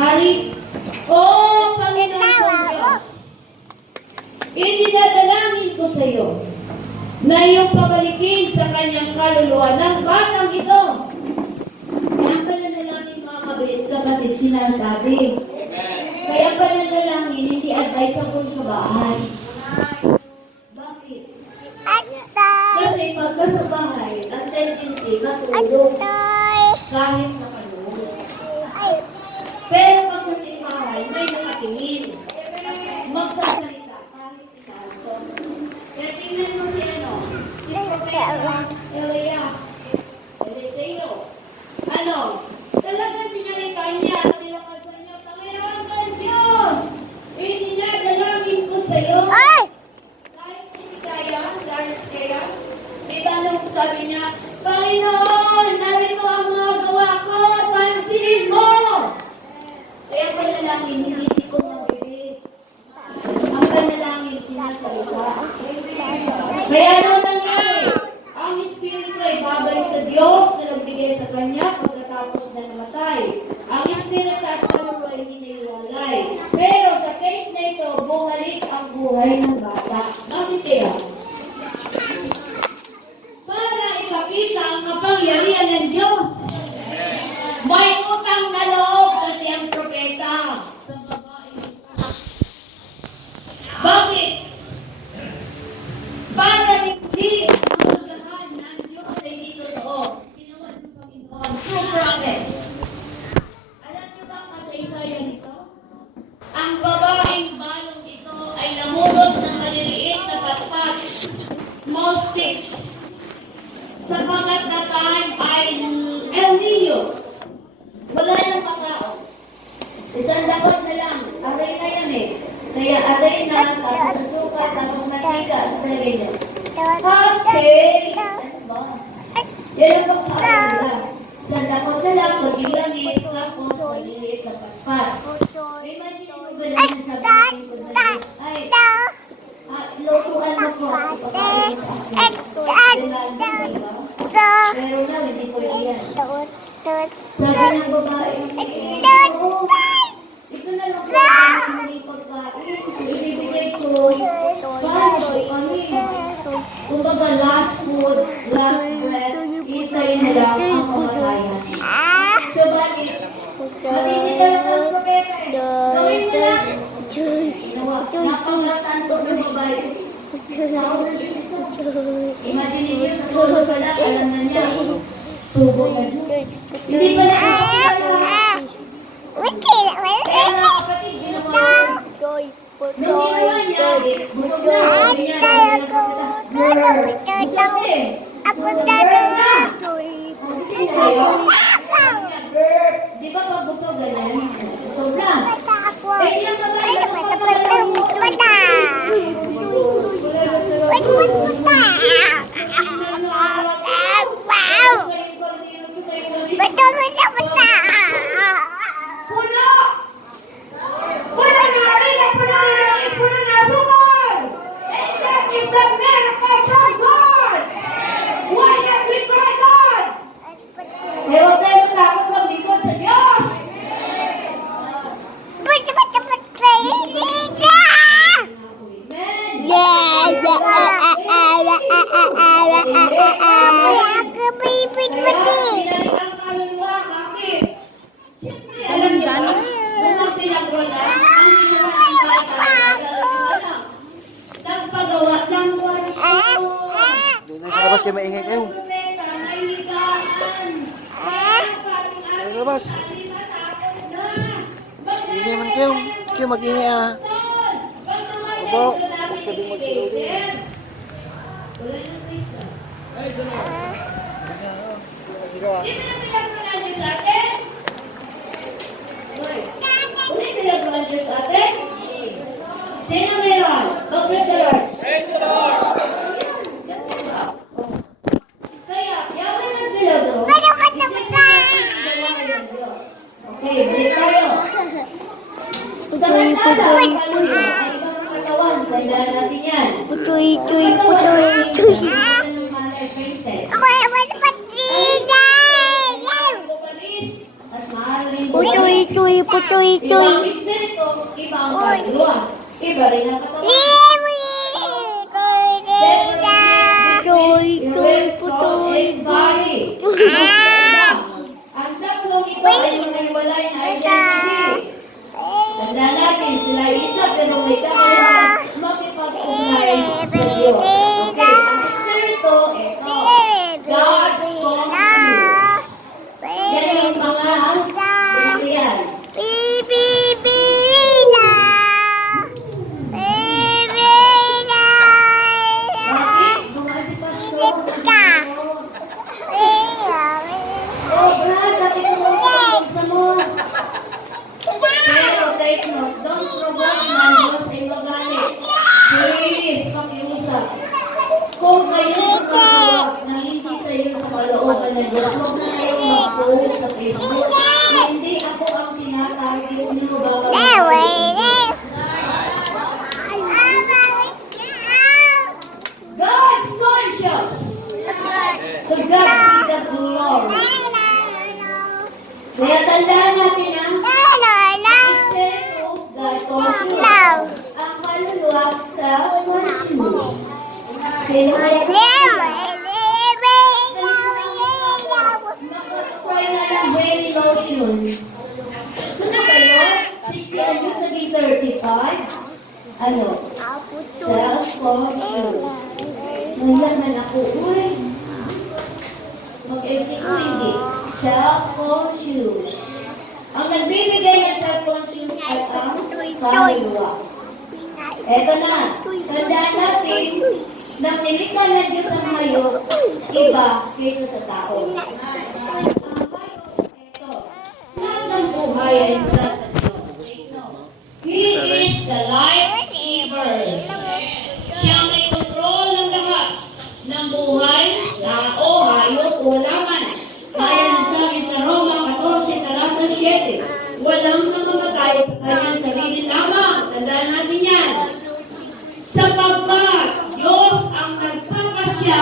hari. O Panginoon kong Diyos, idinadalangin ko sa iyo na iyong pabalikin sa kanyang kaluluwa ng batang ito. Kaya pala nalangin mga kapatid sinasabi. Kaya pala nalangin, hindi advisable sa bahay. Bakit? Kasi pagka sa bahay, ang tendency matulog kahit nakaloob. Pero pag sa simbahan, may nakatingin. Magsasalita kahit ikalto. Kaya tingnan mo si si Propeta Elias, Eliseo. Talagang sinalita niya at nilakas sa niya, Panginoon ng Diyos, idinadalangin ko sa iyo. Kahit si Ariskeas, diba nung sabi niya, Panginoon, narito ang mga gawa ko, pansinin mo! Kaya panalangin, hindi ko mabibig. Ang panalangin, sinasalita. Kaya nangyari, ang Espiritu ay babalik sa Diyos na nagbigay sa Kanya pagkatapos na namatay. Ang Espiritu at kaluluwa ay hinaiwalay. Pero sa case na ito, bumalik ang buhay ng bata. Bakit kaya? Para ipakita ang kapangyarihan ng Diyos. May utang na loob kasi ang propeta sa babae. Bakit? Para hindi ang magahan ng Diyos ay dito doon. Ginawa ng Panginoon. True promise. Alam niyo ba ang kasaysayan nito? Ang babaeng balong ito ay namulot ng maliliit na katpat, small sticks. Sapagat na time ay El Nino. Wala nang makao. Isang dapat na lang. Aray na yan eh. Kaya aray na, tapos sa suka, tapos matika, sa ganyan. Okay. Ano ba? Yan ang pagkaon nila. Isang dapat na lang, pag-ilangis, tapos maliliit na patpat. Imagine mo ba lang sabihin ko na ay, lotuhan mo po, ipakain mo sa akin. Pero na, hindi ko iyan. Sabi ng babae, ito na lang po ang mga pagkain. Ibibigay ko, paano kami? Kumbaga, last food, last breath, itay na lang ang kamatayan. So, bakit? Bakit ka lang ang propeta eh? Gawin mo lang. Napagatanto ng babae. Imagine niyo sa tulog ka lang, alam na niya. Subo na niya. Hindi pa na kaya mga kapatid, ginawa nung ginawa niya, busog na, sabi niya, di ba pag busog ganyan? Busog na. Eh, ilang babae na Labas kayo, maingay kayo. Labas. Ingay man kayo. Kayo mag-ingay ah. Opo. Huwag ka din magsilog. Sige ah. Sino meron? Praise the Lord. Praise the Lord. Kaya, yaman ang bilado. Okay, balik tayo. Samantala, ang kaluluwa ay iba sa katawan. Sandala natin yan. Putoy. Ibang espiritu, ibang kaluluwa. Iba rin ang katawan. Ang tatlong ito ay hiwalay na identity. Tandaan natin, sila ay isa pero may kakayahan makipag-ugnay sa Diyos. Okay, ang espiritu, ito. God's conscience. Yan yung mga yan. Bakit? Gumaan si Pastor. Oh, Brad, dati ko sa mo. Pero take note, don't provoke man Diyos ay magalit. Please, pakiusap. Kung kayo magagawa na hindi sa iyo sa kalooban ng Diyos, huwag na kayong mag-post sa Facebook. Hindi ako ang tinatawag niyo babalik. God's conscience. To God be the glory. Kaya tandaan natin ang espiritu, God's conscience. Ang kaluluwa sa conscience. Pero makapapray na lang very lotion. Ano kayo? 60 anyos naging 35? Ano? Self-conscious. Nandiyan ako, uy. Mag-MC ko hindi. Self-conscious. Ang nagbibigay ng self-conscious ay ang kaluluwa. Eto na. Tandaan natin na nilikha ng Diyos ang hayop, iba kaysa sa tao. Ang hayop, eto. Lahat ng buhay ay mula sa Diyos. He is the life giver. Siya ang may kontrol ng lahat ng buhay, tao, hayop, o halaman. Kaya nasabi sa Roma 14, talata 7, walang namamatay sa kanyang sarili lamang. Tandaan natin yan. Sapagkat Diyos ang nagpapasya